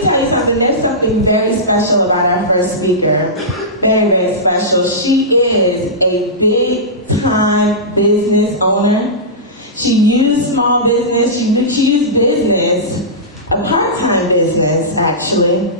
me tell you something. There's something very special about our first speaker. Very, very special. She is a big-time business owner. She used small business. She used business, a part-time business, actually,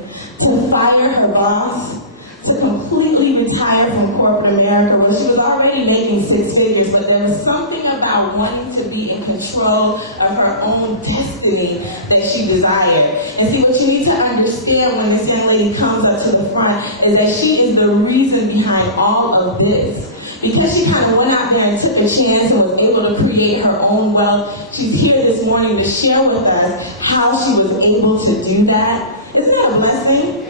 to fire her boss, to completely retire from corporate America, where she was already making six figures, but there was something about wanting to be in control of her own destiny that she desired. And see, what you need to understand when this young lady comes up to the front is that she is the reason behind all of this. Because she kind of went out there and took a chance and was able to create her own wealth, she's here this morning to share with us how she was able to do that. Isn't that a blessing?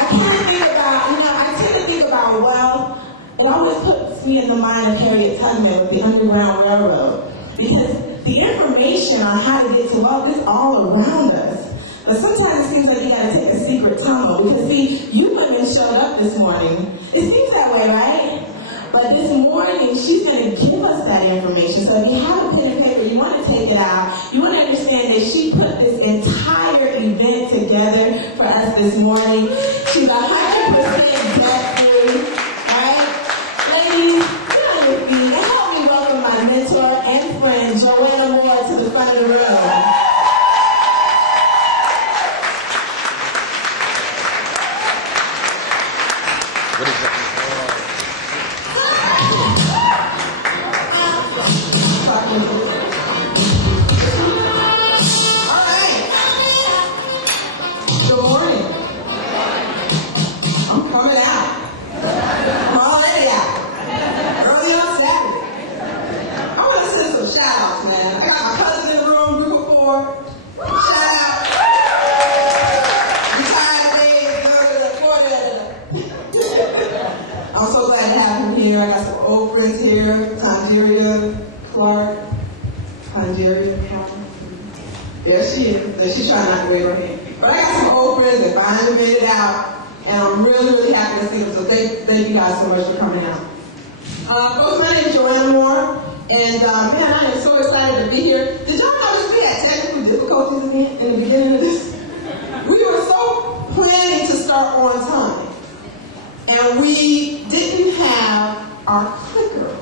I tend to think about wealth, it always puts me in the mind of Harriet Tubman with the Underground Railroad. Because the information on how to get to wealth is all around us. But sometimes it seems like you gotta take a secret tunnel. Because see, you wouldn't have showed up this morning. It seems that way, right? But this morning, she's gonna give us that information. So if you have a pen and paper, you wanna take it out, you wanna understand that she put this entire event together for us this morning. She's 100% debt-free, right? Ladies, get on your feet and help me welcome my mentor and friend, Joanna to the front of the room. What is that? All right. Good morning. I'm coming out. I'm already out. Early on Saturday. I want to send some shout outs, man. I got my cousin in the room, group of 4. Shout out. I'm so glad to have him here. I got some old friends here. Tangeria Clark. There she is. So she's trying not to wave her hand. But I got some old friends that finally made it out. And I'm really, really happy to see them. So thank you guys so much for coming out. Folks, my name is Joanna Moore. And man, I am so excited to be here. Did y'all notice we had technical difficulties again in the beginning of this? We were so planning to start on time. And we didn't have our clicker.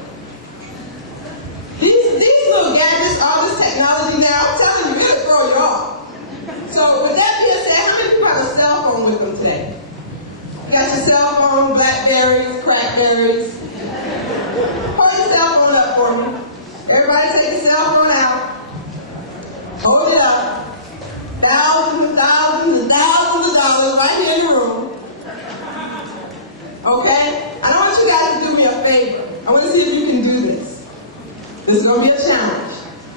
These little gadgets, all this technology now, I'm telling you, it'll throw you off. So with that being said, how many people have a cell phone with them today? You got your cell phone, Blackberries, Crackberries. Hold your cell phone up for me. Everybody take your cell phone out. Hold it up. Thousands and thousands and thousands of dollars right here in the room. Okay? I want you guys to do me a favor. I want to see if you can do this. This is going to be a challenge.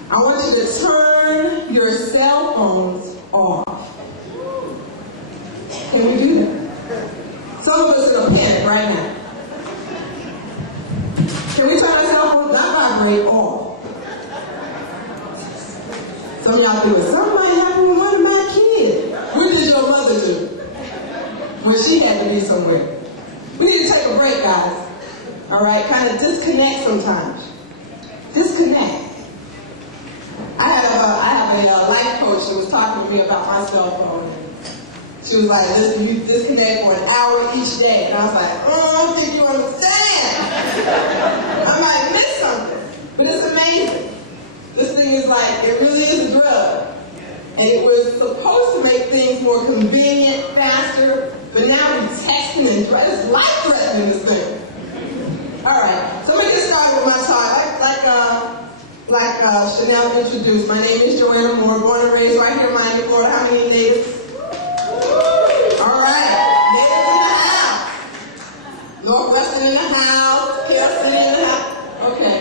I want you to turn your cell phones off. Can we do that? Some of us are going to panic right now. Can we turn our cell phones, not vibrate, off? Some of y'all do it. Something might happen with one of my kids. What did your mother do when she had to be somewhere? We need to take a break, guys. All right? Kind of disconnect sometimes. Disconnect. I have a life coach that was talking to me about my cell phone. She was like, listen, you disconnect for an hour each day. And I was like, I don't think you understand. I might miss something. But it's amazing. This thing is like, it really is a drug. And it was supposed to make things more convenient, faster, but now we're texting and it's life-threatening, this thing. All right, so let me get started with my talk. Like Chanel introduced, my name is Joanna Moore, born and raised right here in Miami, Florida. How many natives? All right, natives in the house. Northwestern in the house, Houston in the house. Okay,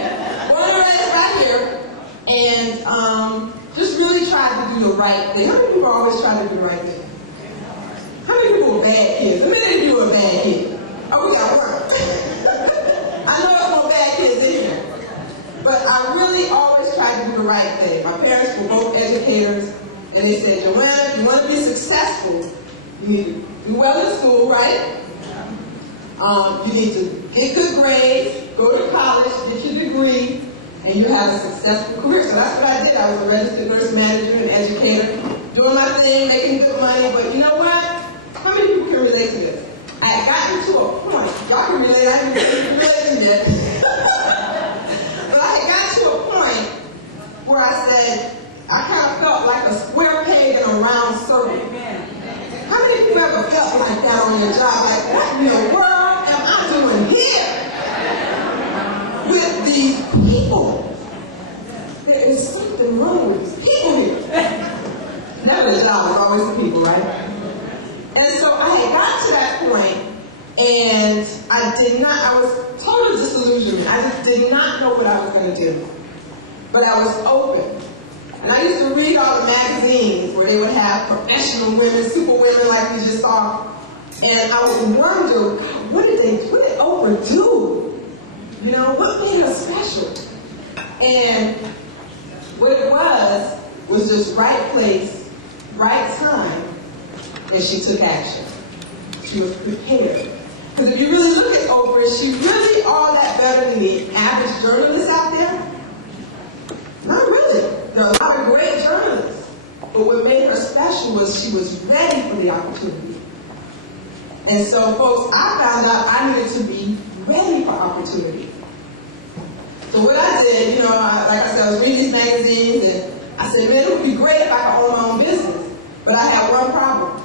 born and raised right here. And just really try to do the right thing. How many people always try to do the right thing? How many people are bad kids? How many of you are bad kids? Oh, we got work. I know there's more bad kids in here. But I really always try to do the right thing. My parents were both educators, and they said, Joanna, if you want to be successful, you need to do well in school, right? You need to get good grades, go to college, get your degree, and you have a successful career. So that's what I did. I was a registered nurse manager and educator, doing my thing, making good money. money, but you know what? How many people can relate to this? I had gotten to a point, y'all can relate, I haven't related yet. But I had gotten to a point where I said, I kind of felt like a square peg in a round circle. Amen. How many people ever felt like that on your job? Like, what in the world am I doing here with these people? There is something wrong with these people here. Never the job, it's always the people, right? And so I had got to that point, and I was total disillusionment. I just did not know what I was going to do. But I was open. And I used to read all the magazines where they would have professional women, super women like we just saw. And I would wonder, what did Oprah do? You know, what made her special? And what it was just right place, right time, and she took action. She was prepared. Because if you really look at Oprah, is she really all that better than the average journalist out there? Not really. There are a lot of great journalists. But what made her special was she was ready for the opportunity. And so, folks, I found out I needed to be ready for opportunity. So what I did, you know, like I said, I was reading these magazines, and I said, man, it would be great if I could own my own business. But I had one problem.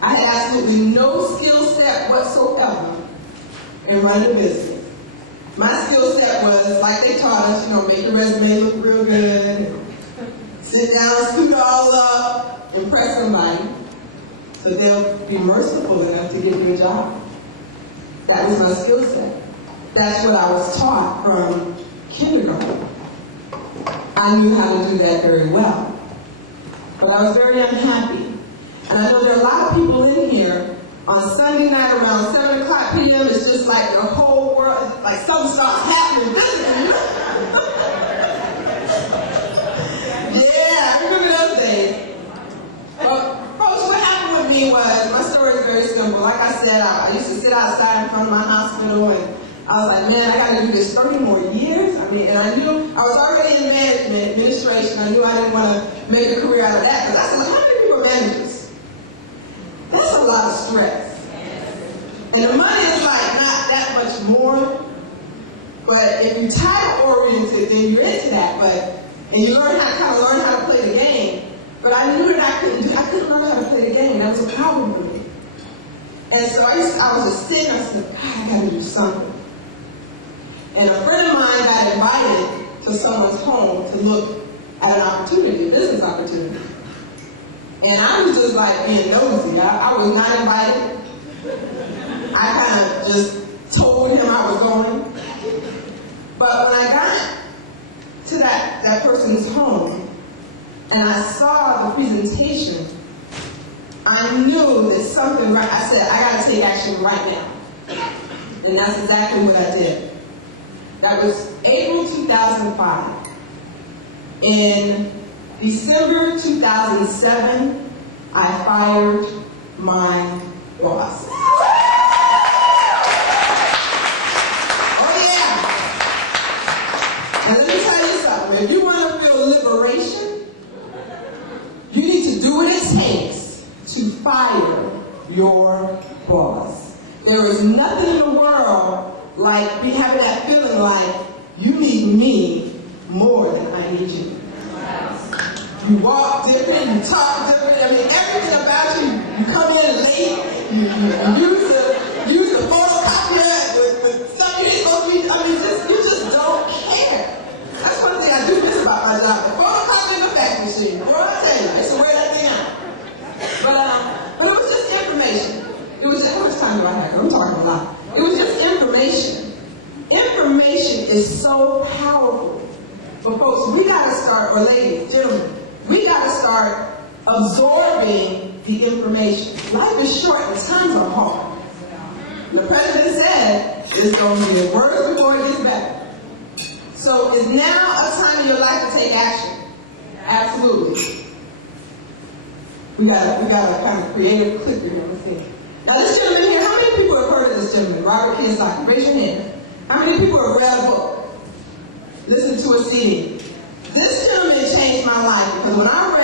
I had absolutely no skill set whatsoever in running a business. My skill set was, like they taught us, you know, make your resume look real good, sit down, scoot it all up, impress somebody, so they'll be merciful enough to give me a job. That was my skill set. That's what I was taught from kindergarten. I knew how to do that very well. But I was very unhappy. And I know there are a lot of people in here on Sunday night around 7 o'clock p.m. It's just like the whole world, like something starts happening physically. Yeah, I remember those days. Well, folks, what happened with me was, my story is very simple. Like I said, I used to sit outside in front of my hospital, and I was like, man, I got to do this 30 more years. I mean, and I knew I was already in management, administration. I knew I didn't want to make a career out of that, because I said, how many people are managers? That's a lot of stress. And the money is like not that much more. But if you're title-oriented, then you're into that. And you learn how to play the game. But I knew that I couldn't learn how to play the game. That was a problem for me. And so I was just sitting, I said, God, I gotta do something. And a friend of mine got invited to someone's home to look at an opportunity, a business opportunity. And I was just like being nosy. I was not invited. I kind of just told him I was going. But when I got to that person's home and I saw the presentation, I knew that something right. I said, I got to take action right now. And that's exactly what I did. That was April 2005. In December 2007, I fired my boss. Oh yeah! And let me tell you something. If you want to feel liberation, you need to do what it takes to fire your boss. There is nothing in the world like having that feeling like you need me more than I need you. You walk different, you talk different. I mean, everything about you. You come in late. You use the photocopier with stuff you ain't supposed to be. I mean, you just don't care. That's one thing I do miss about my job. The photocopy and the fax machine. Boy, I tell you, it's to wear that thing out. But it was just information. It was just, how much time do I have? I'm talking a lot. It was just information. Information is so powerful. But folks, we got to start, or ladies, gentlemen, we got to start absorbing the information. Life is short and times are hard. The president said it's going to get worse before it gets better. So is now a time in your life to take action? Absolutely. We got a kind of creative clicker here. Let's see. Now this gentleman here, how many people have heard of this gentleman? Robert Kiyosaki. Raise your hand. How many people have read a book? Listen to a CD. This gentleman changed my life because when I